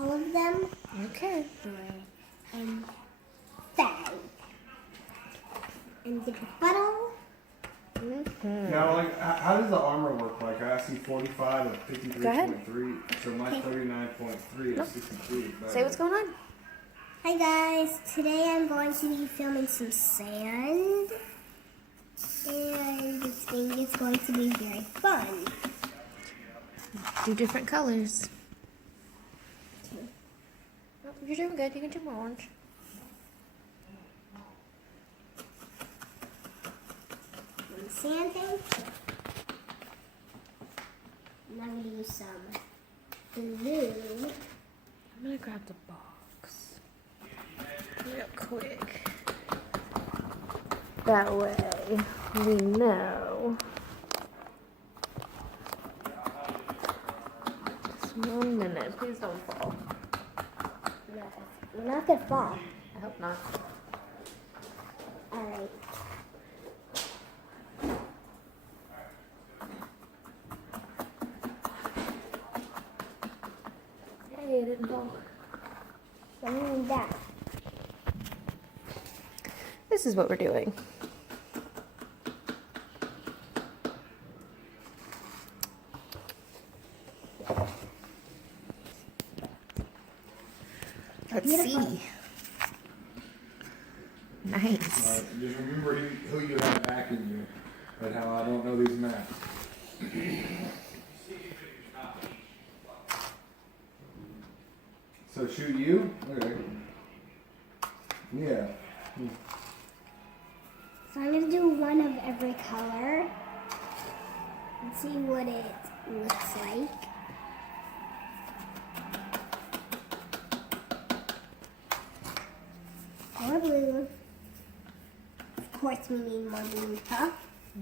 all of them. Okay. And bang. And the bottle. Now, like, how does the armor work? Like, I see 45 of Go ahead. 53.3, so my 39.3 is 62. Say what's going on. Hi guys, today I'm going to be filming some sand. And I think it's going to be very fun. Do different colors. Oh, you're doing good. You can do more orange. Sand thing. And I'm going to use some blue. I'm going to grab the box real quick. That way we know. Just 1 minute. Please don't fall. No, we're not going to fall. I hope not. Alright. Hey, it didn't fall. What do you mean that? This is what we're doing. Let's see. Nice. Just remember who you have backing you, and how I don't know these maps. So shoot you? Okay. Yeah. So I'm going to do one of every color and see what it looks like. More blue. Of course we need more blue, huh?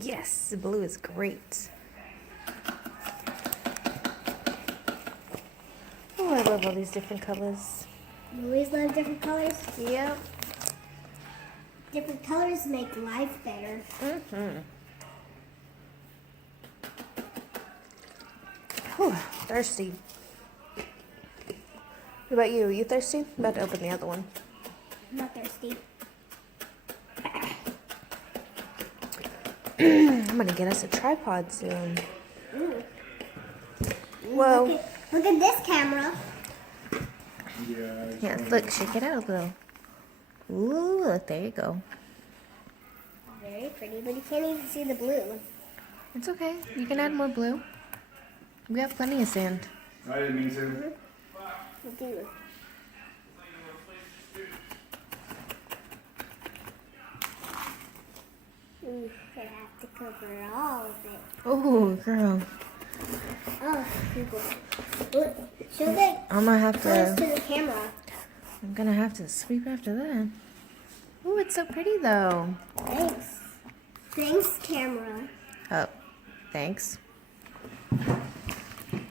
Yes, the blue is great. Oh, I love all these different colors. You always love different colors. Yep. Different colors make life better. Whew, thirsty. What about you? Are you thirsty? I'm about to open the other one. I'm not thirsty. I'm gonna get us a tripod soon. Ooh. Whoa. Look at this camera. Yeah. Yes, look, shake it out a little. Ooh, look, there you go. Very pretty, but you can't even see the blue. It's okay. You can add more blue. We have plenty of sand. I didn't mean to. We do. Ooh, I have to cover all of it. Oh, girl. Oh, people. Look, show the I'm gonna have close to. to the camera. I'm gonna have to sweep after that. Ooh, it's so pretty though. Thanks. Thanks, camera. Oh, thanks. I'm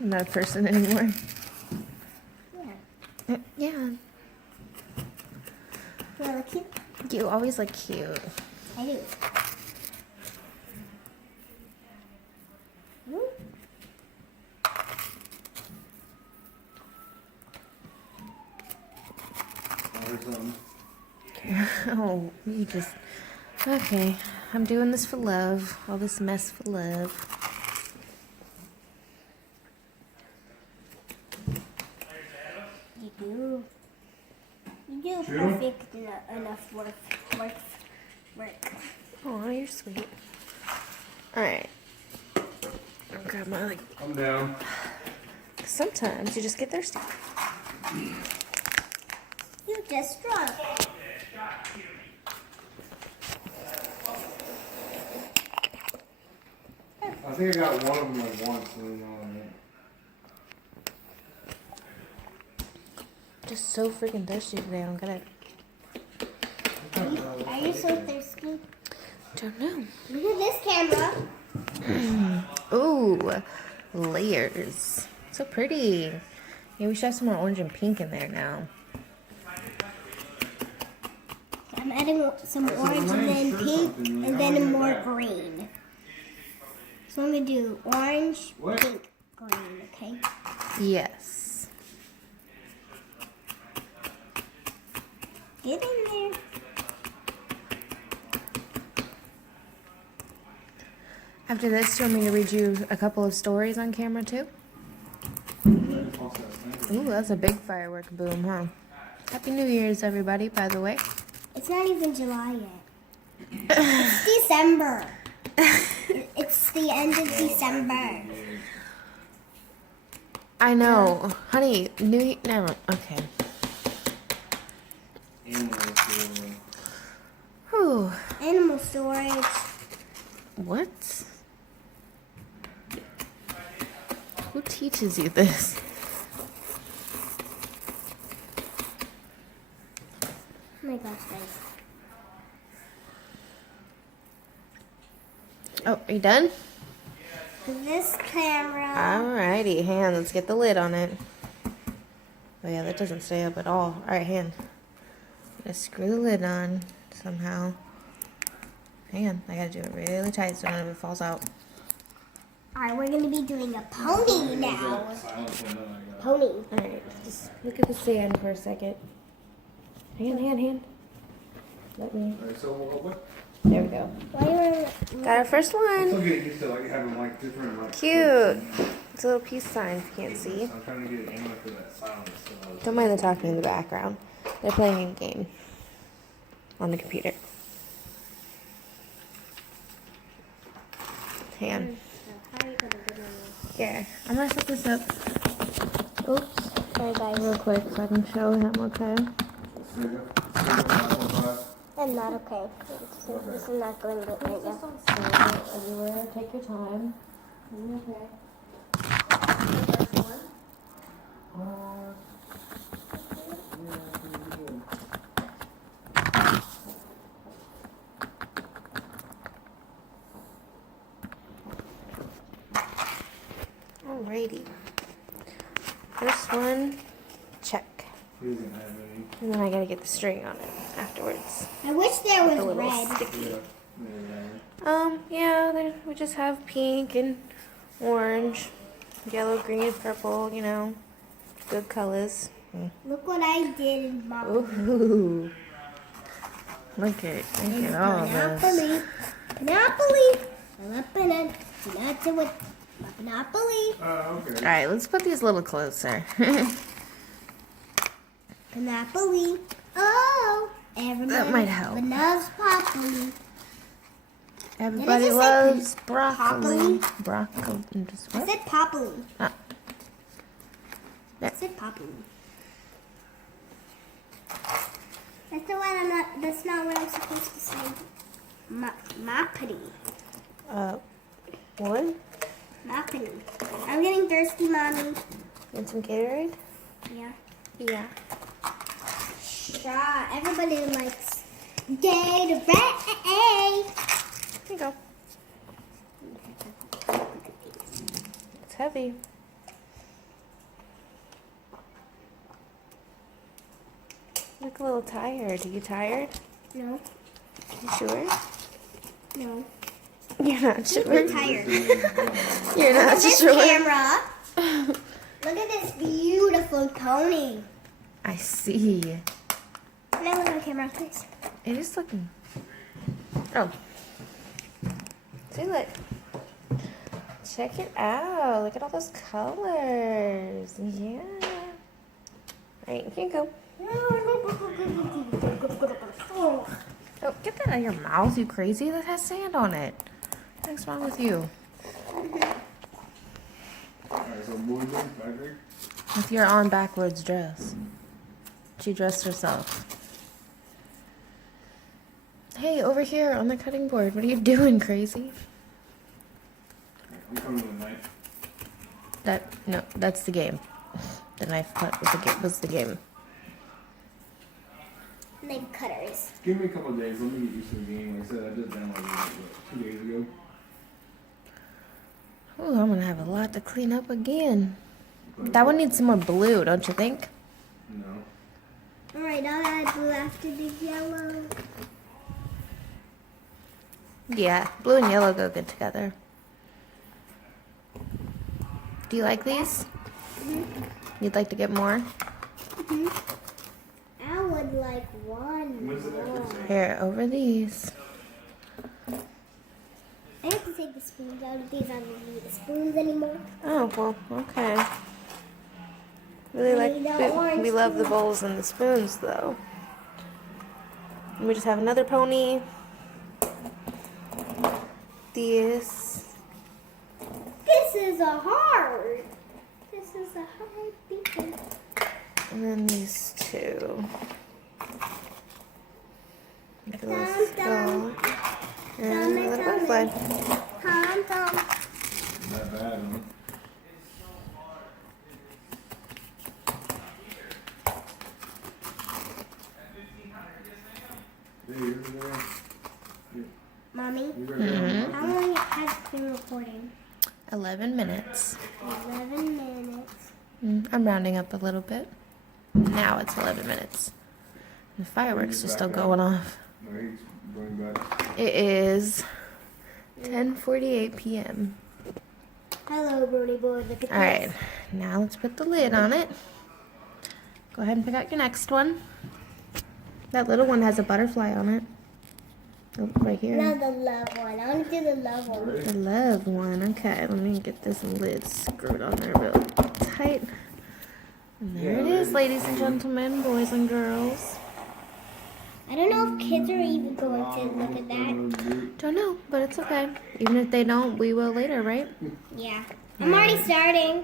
not a person anymore. Yeah. Yeah. Yeah, look cute. You always look cute. I do. Ooh. Or something. Oh, you just. Okay, I'm doing this for love. All this mess for love. You do. You do Shoot 'em? perfect enough work. Oh, you're sweet. Alright. I'll grab my, like. I'm down. Sometimes you just get thirsty. You just drunk. I think I got one of them like once, and then Just so freaking thirsty today. I'm gonna. Are you so thirsty? Don't know. Look at this camera. Ooh, layers. So pretty. Yeah, we should have some more orange and pink in there now. I'm adding some orange and then pink and then more green. So I'm going to do orange, pink, green, okay? Yes. Get in there. After this, do you want me to read you a couple of stories on camera too? Ooh, that's a big firework boom, huh? Happy New Year's, everybody, by the way. It's not even July yet. It's December. It's the end of December. I know. Honey, never. Okay. Whew. Animal storage. What? Who teaches you this? Oh my gosh, guys. Oh, are you done? This camera. Alrighty, hand. Let's get the lid on it. Oh yeah, that doesn't stay up at all. Alright, hand. I'm gonna screw the lid on somehow. Hang on, I gotta do it really tight so none of it falls out. Alright, we're going to be doing a pony now. Pony. Alright, just look at the sand for a second. Hand. Let me. Alright, so what? There we go. Why Got our first one. Still getting used to like having like different like. Cute. It's a little peace sign if you can't see. I'm trying to get aim for that silence. So Don't mind the talking in the background. They're playing a game on the computer. Hand. How are you going to do this? Here, I'm gonna set this up. Oops. Sorry, guys. Real quick so I can show him, okay? there you go. I'm not okay. This is not going good right now. Don't spill it everywhere. Take your time. Okay. Alrighty. First one, check. He doesn't have any. And then I gotta get the string on it afterwards. I wish there The was little red. sticky. Yeah. Yeah, we just have pink and orange, yellow, green, purple, you know, good colors. Look what I did in Mom. Ooh. Look at all this. Monopoly. Monopoly. Okay. Alright, let's put these a little closer. Monopoly. Oh, everybody That might help. loves Monopoly. Everybody Did I just say loves broccoli. broccoli? Broccoli. Just I what? said Poppy. Ah. I said Poppy. That's the one I'm not. That's not what I'm supposed to say. Moppity. What? Moppity. I'm getting thirsty, mommy. And some Gatorade? Yeah. Yeah. Sure. Everybody likes Gatorade. Here you go. It's heavy. Look a little tired. Are you tired? No. You sure? No. You're not sure. I'm tired. You're not This sure. camera. Look at this beautiful pony. I see. Can I look at the camera, please? It is looking. Oh. See, look. Check it out. Look at all those colors. Yeah. All right, here you go. Oh, get that out of your mouth, you crazy. That has sand on it. What's wrong with you? Alright, so moving factory. With your on backwards dress. She dressed herself. Hey, over here on the cutting board. What are you doing, crazy? I'm coming with a knife. No, that's the game. The knife cut was the game. Knife cutters. Give me a couple of days. Let me get used to the game. Like I said, I just downloaded it 2 days ago. Oh, I'm gonna have a lot to clean up again. That one needs some more blue, don't you think? No. Alright, I'll add blue after the yellow. Yeah, blue and yellow go good together. Do you like these? Mm-hmm. You'd like to get more? I would like like one more. Here, over these. I have to take the spoons out of these. I don't need the spoons anymore. Oh, well, okay. Really like, we love the bowls and the spoons, though. And we just have another pony. These. This is a hard. This is a hard thing. And then these two. Make a little Dum, skull. dum. And a little butterfly. Tom, Tom. Not bad, huh? Hey, you're there. Mommy, You were there. how long has it been recording? 11 minutes. 11 minutes. I'm rounding up a little bit. Now it's 11 minutes. The fireworks are still going off. No, he's going back. It is 10:48 p.m. Hello, Brody boy. Look at All right, this. now let's put the lid on it. Go ahead and pick out your next one. That little one has a butterfly on it. Oh, right here. Now the love one. I want to do the love one. The love one. Okay, let me get this lid screwed on there real tight. And there it is, ladies and gentlemen, boys and girls. I don't know if kids are even going to look at that. Don't know, but it's okay. Even if they don't, we will later, right? Yeah. I'm already starting.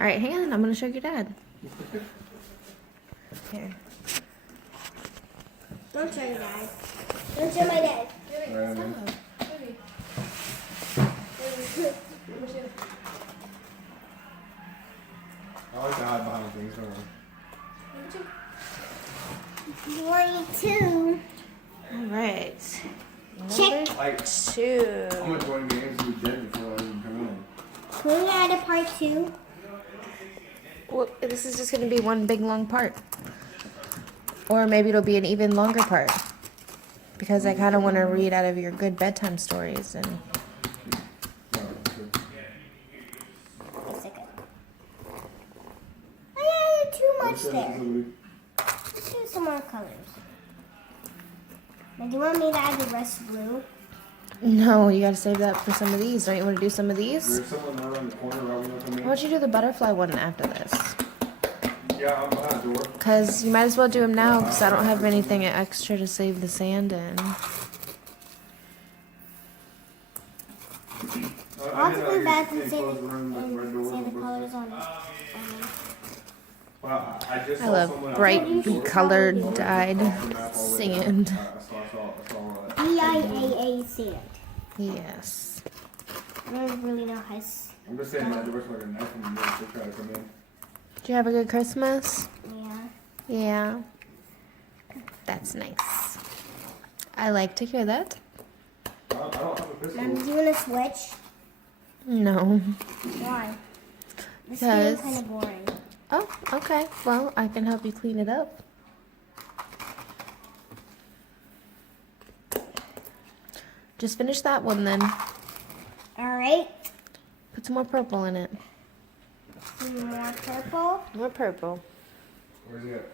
All right, hang on. I'm going to show your dad. Here. Don't show your dad. Don't show my dad. Right, man. I like to hide behind things, don't I? 22. All right. Check. Like, 2. I'm gonna join games with dead before I even come in. Can we add a part 2? Well, this is just going to be one big long part. Or maybe it'll be an even longer part. Because I kind of want to read out of your good bedtime stories. And A second. I added too much there. Let's do some more colors. Now, do you want me to add the rest blue? no, you got to save that for some of these. Don't you want to do some of these? There's someone around the corner right when you come Why in. don't you do the butterfly one after this? Yeah, I'm behind the door. Because you might as well do them now because I don't have anything extra to save the sand in. I'll have to go back and say close the room with red doors the and colors on it. Well, I just I saw love someone bright colored dyed sand. DIAA sand. Yes. I don't really know how to. I'm just saying that door's like a knife in the middle to try to come in. Did you have a good Christmas? Yeah. Yeah. That's nice. I like to hear that. I don't have a pistol. Mom, do you want to switch? No. Why? This Because- is kind of boring. Oh, okay. Well, I can help you clean it up. Just finish that one then. All right. Put some more purple in it. Some more purple. More purple. Where's he at?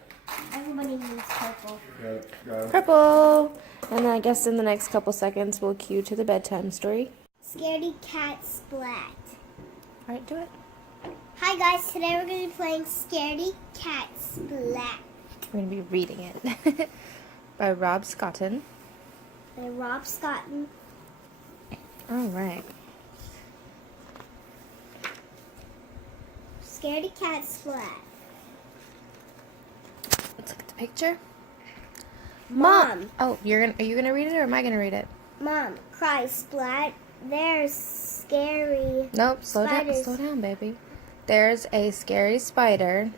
Everybody needs purple. Got him. Purple! And then I guess in the next couple seconds we'll cue to the bedtime story. Scaredy cat splat. Alright, do it. Hi guys, today we're going to be playing Scaredy cat splat. We're going to be reading it. By Rob Scotton. By Rob Scotton. Alright. Scaredy cat splat. Let's look at the picture. Mom. Oh, are you gonna read it or am I gonna read it? Mom, cry splat. There's scary. Nope, slow Spiders. down, baby. There's a scary spider.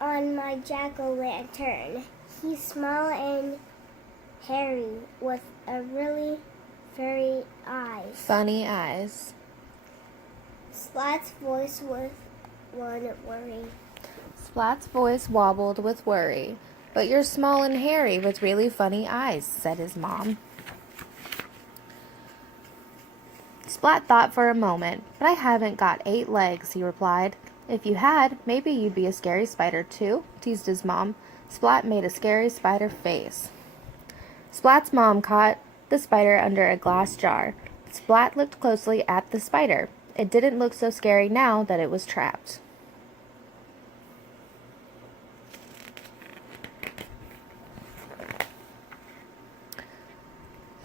On my jack-o'-lantern. He's small and hairy with a really furry eyes. Funny eyes. Splat's voice was one worry. Splat's voice wobbled with worry. But you're small and hairy with really funny eyes, said his mom. Splat thought for a moment. But I haven't got 8 legs, he replied. If you had, maybe you'd be a scary spider too, teased his mom. Splat made a scary spider face. Splat's mom caught the spider under a glass jar. Splat looked closely at the spider. It didn't look so scary now that it was trapped.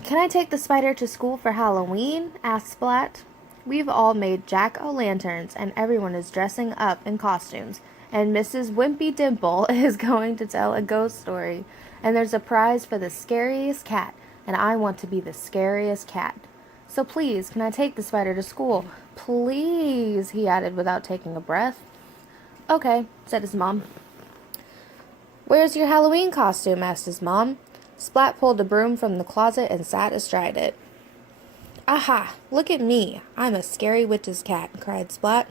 Can I take the spider to school for Halloween? Asked Splat. We've all made jack-o'-lanterns and everyone is dressing up in costumes. And Mrs. Wimpy Dimple is going to tell a ghost story. And there's a prize for the scariest cat. And I want to be the scariest cat. So please, can I take the spider to school? Please, he added without taking a breath. Okay, said his mom. Where's your Halloween costume? Asked his mom. Splat pulled a broom from the closet and sat astride it. Aha! Look at me! I'm a scary witch's cat, cried Splat,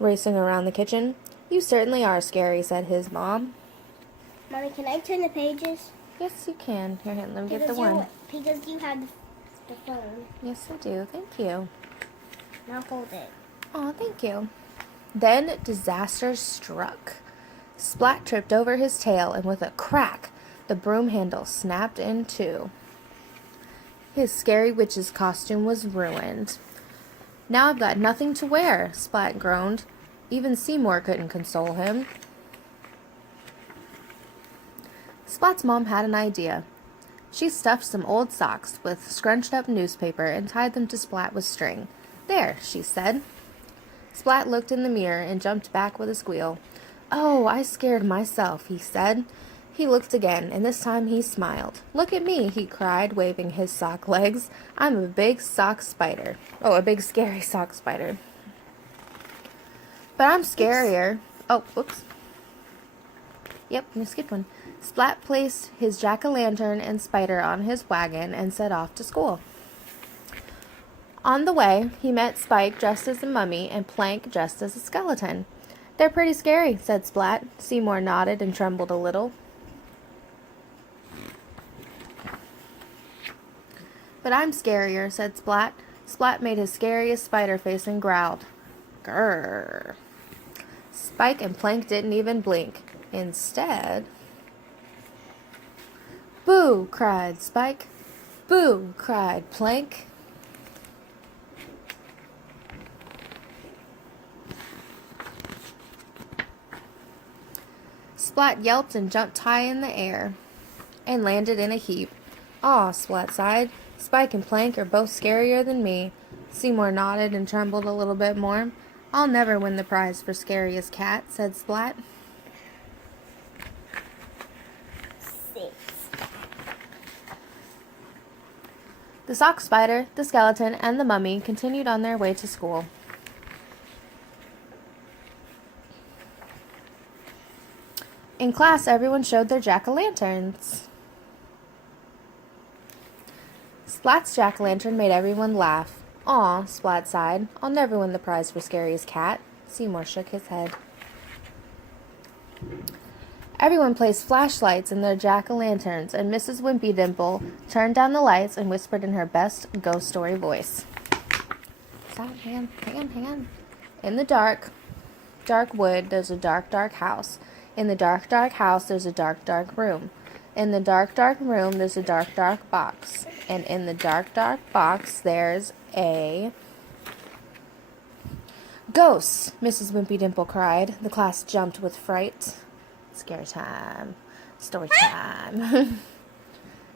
racing around the kitchen. You certainly are scary, said his mom. Mommy, can I turn the pages? Yes, you can. Here, let me get the one. Because you have the phone. Yes, I do. Thank you. Now hold it. Oh, thank you. Then disaster struck. Splat tripped over his tail, and with a crack, the broom handle snapped in two. His scary witch's costume was ruined. Now I've got nothing to wear, Splat groaned. Even Seymour couldn't console him. Splat's mom had an idea. She stuffed some old socks with scrunched up newspaper and tied them to Splat with string. There, she said. Splat looked in the mirror and jumped back with a squeal. Oh, I scared myself, he said. He looked again, and this time he smiled. Look at me, he cried, waving his sock legs. I'm a big sock spider. Oh, a big scary sock spider. But I'm scarier. Oh, whoops. Yep, you skipped one. Splat placed his jack-o'-lantern and spider on his wagon and set off to school. On the way, he met Spike dressed as a mummy and Plank dressed as a skeleton. They're pretty scary, said Splat. Seymour nodded and trembled a little. But I'm scarier, said Splat. Splat made his scariest spider face and growled. Grrr. Spike and Plank didn't even blink. Instead... Boo! Cried Spike. Boo! Cried Plank. Splat yelped and jumped high in the air and landed in a heap. Aw, Splat sighed. Spike and Plank are both scarier than me. Seymour nodded and trembled a little bit more. I'll never win the prize for scariest cat, said Splat. 6. The sock spider, the skeleton, and the mummy continued on their way to school. In class, everyone showed their jack-o'-lanterns. Splat's jack-o'-lantern made everyone laugh. Aw, Splat sighed. I'll never win the prize for scariest cat. Seymour shook his head. Everyone placed flashlights in their jack-o'-lanterns, and Mrs. Wimpy Dimple turned down the lights and whispered in her best ghost story voice. Stop, hang on. In the dark wood, there's a dark, dark house. In the dark, dark house, there's a dark, dark room. In the dark, dark room, there's a dark, dark box. And in the dark, dark box, there's a... Ghosts! Mrs. Wimpy Dimple cried. The class jumped with fright. Scary time. Story time.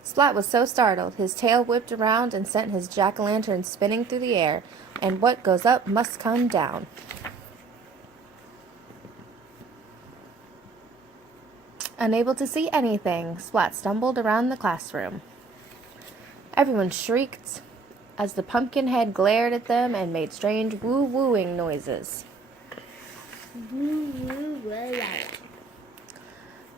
Splat was so startled, his tail whipped around and sent his jack-o'-lantern spinning through the air. And what goes up must come down. Unable to see anything, Splat stumbled around the classroom. Everyone shrieked as the pumpkin head glared at them and made strange woo-wooing noises.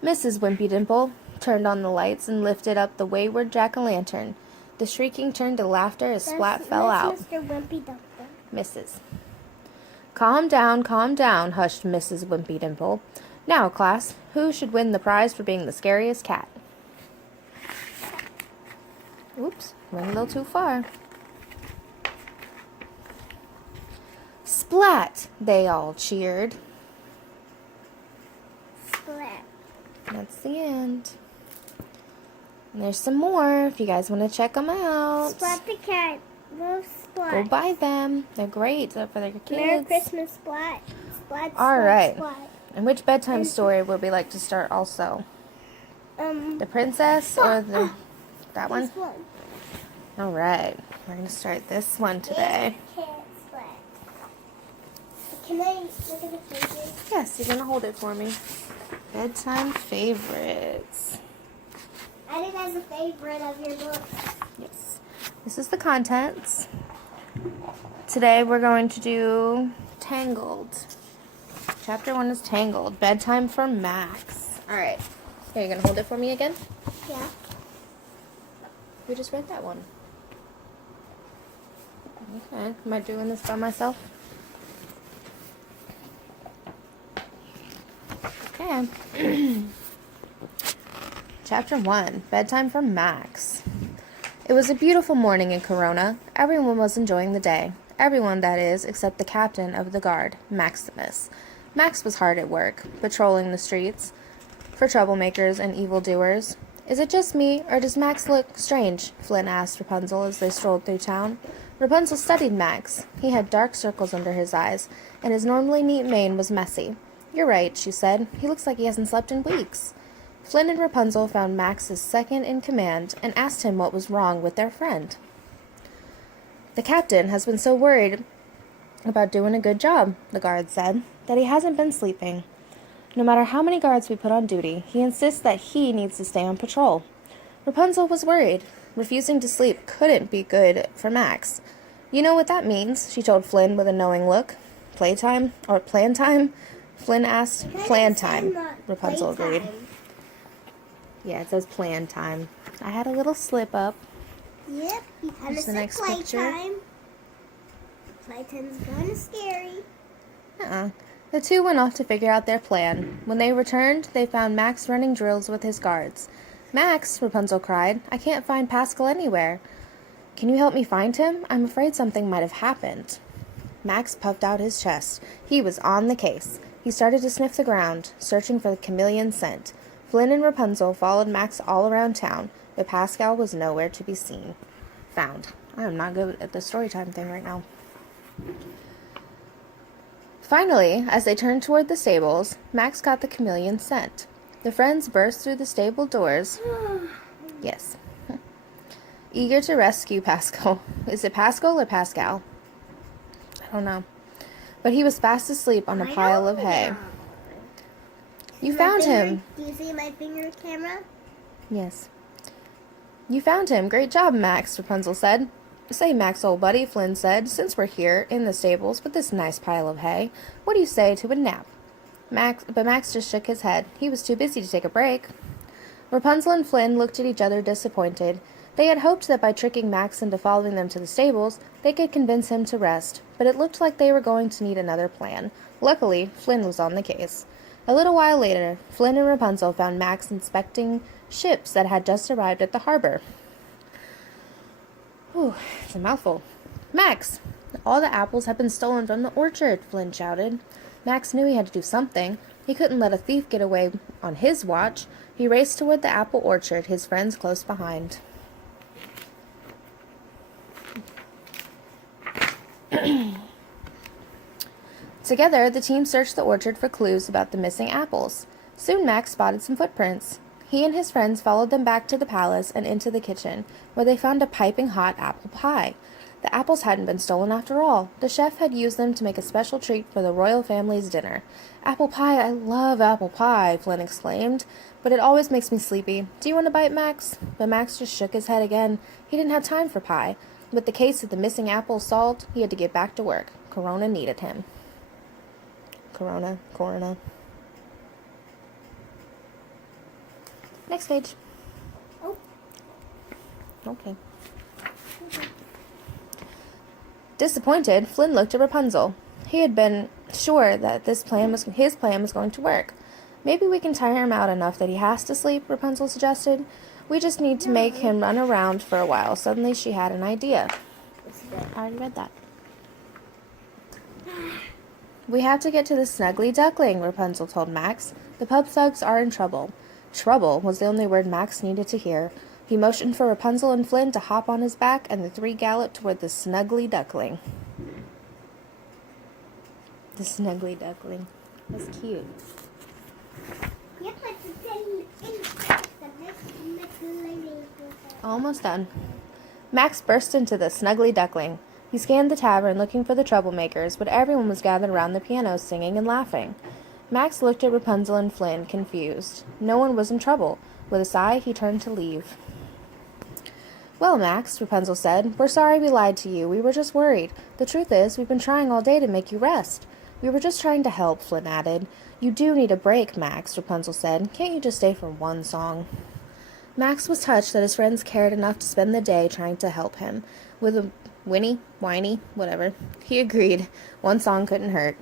Mrs. Wimpy Dimple turned on the lights and lifted up the wayward jack-o'-lantern. The shrieking turned to laughter as Splat fell out. Mr. Wimpy Dimple. Mrs. Calm down, hushed Mrs. Wimpy Dimple. Now, class, who should win the prize for being the scariest cat? Oops, went a little too far. Splat! They all cheered. Splat. That's the end. And there's some more if you guys want to check them out. Splat the cat. Go Splat. Go buy them. They're great for their kids. Merry Christmas, Splat. Splat, All Splat, right. Splat. And which bedtime story would we like to start also? The princess or that one? This one. All right. We're going to start this one today. Cat Splat. Can I look at the pages? Yes, you're going to hold it for me. Bedtime favorites. Add it as a favorite of your book. Yes. This is the contents. Today we're going to do Tangled. Chapter 1 is Tangled. Bedtime for Max. All right. Here, you're going to hold it for me again? Yeah. We just read that one. Okay. Am I doing this by myself? Okay. Chapter 1, Bedtime for Max. It was a beautiful morning in Corona. Everyone was enjoying the day. Everyone, that is, except the captain of the guard, Maximus. Max was hard at work, patrolling the streets for troublemakers and evildoers. Is it just me, or does Max look strange? Flynn asked Rapunzel as they strolled through town. Rapunzel studied Max. He had dark circles under his eyes, and his normally neat mane was messy. You're right, she said. He looks like he hasn't slept in weeks. Flynn and Rapunzel found Max's second in command and asked him what was wrong with their friend. The captain has been so worried about doing a good job, the guard said, that he hasn't been sleeping. No matter how many guards we put on duty, he insists that he needs to stay on patrol. Rapunzel was worried. Refusing to sleep couldn't be good for Max. You know what that means, she told Flynn with a knowing look. Playtime? Or plan time? Flynn asked. Plan time, Rapunzel agreed. Yeah, it says plan time. I had a little slip up. Yep, you kind of Here's the said next picture. playtime. Playtime's kind of scary. The two went off to figure out their plan. When they returned, they found Max running drills with his guards. Max, Rapunzel cried, I can't find Pascal anywhere. Can you help me find him? I'm afraid something might have happened. Max puffed out his chest. He was on the case. He started to sniff the ground, searching for the chameleon scent. Flynn and Rapunzel followed Max all around town, but Pascal was nowhere to be seen. Found. I am not good at the storytime thing right now. Finally, as they turned toward the stables, Max got the chameleon scent. The friends burst through the stable doors. Yes. Eager to rescue Pascal. Is it Pascal or Pascal? I don't know. But he was fast asleep on a pile of hay. You found him. Do you see my finger camera? Yes. You found him. Great job, Max, Rapunzel said. Say, Max, old buddy, Flynn said, since we're here in the stables with this nice pile of hay, what do you say to a nap? But Max just shook his head. He was too busy to take a break. Rapunzel and Flynn looked at each other disappointed. They had hoped that by tricking Max into following them to the stables, they could convince him to rest, but it looked like they were going to need another plan. Luckily, Flynn was on the case. A little while later, Flynn and Rapunzel found Max inspecting ships that had just arrived at the harbor. Whew, it's a mouthful. Max! All the apples have been stolen from the orchard, Flynn shouted. Max knew he had to do something. He couldn't let a thief get away on his watch. He raced toward the apple orchard, his friends close behind. Together, the team searched the orchard for clues about the missing apples. Soon Max spotted some footprints. He and his friends followed them back to the palace and into the kitchen, where they found a piping hot apple pie. The apples hadn't been stolen after all. The chef had used them to make a special treat for the royal family's dinner. Apple pie, I love apple pie, Flynn exclaimed, but it always makes me sleepy. Do you want a bite, Max? But Max just shook his head again. He didn't have time for pie. With the case of the missing apples solved, he had to get back to work. Corona needed him. Corona. Next page. Oh. Okay. Disappointed, Flynn looked at Rapunzel. He had been sure that his plan was going to work. Maybe we can tire him out enough that he has to sleep, Rapunzel suggested. We just need to make him run around for a while. Suddenly she had an idea. I already read that. We have to get to the Snuggly Duckling, Rapunzel told Max. The pup thugs are in trouble. Trouble was the only word Max needed to hear. He motioned for Rapunzel and Flynn to hop on his back, and the three galloped toward the snuggly duckling. The snuggly duckling. That's cute. Yep, Almost done. Max burst into the snuggly duckling. He scanned the tavern looking for the troublemakers, but everyone was gathered around the piano singing and laughing. Max looked at Rapunzel and Flynn, confused. No one was in trouble. With a sigh, he turned to leave. Well, Max, Rapunzel said, we're sorry we lied to you. We were just worried. The truth is, we've been trying all day to make you rest. We were just trying to help, Flynn added. You do need a break, Max, Rapunzel said. Can't you just stay for one song? Max was touched that his friends cared enough to spend the day trying to help him. With a whiny, whatever, he agreed. One song couldn't hurt.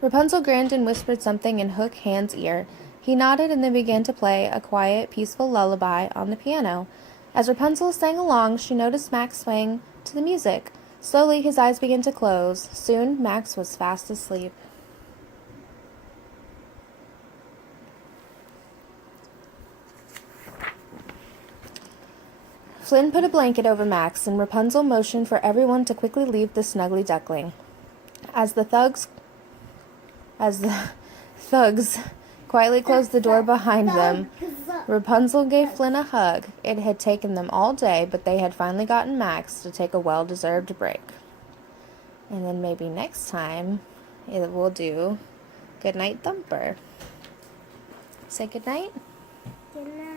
Rapunzel grinned and whispered something in Hook Hand's ear. He nodded and then began to play a quiet, peaceful lullaby on the piano. As Rapunzel sang along, she noticed Max swaying to the music. Slowly, his eyes began to close. Soon, Max was fast asleep. Flynn put a blanket over Max, and Rapunzel motioned for everyone to quickly leave the snuggly duckling. As the thugs quietly closed the door behind them, Rapunzel gave Flynn a hug. It had taken them all day, but they had finally gotten Max to take a well-deserved break. And then maybe next time it will do Goodnight Thumper. Say goodnight. Good night.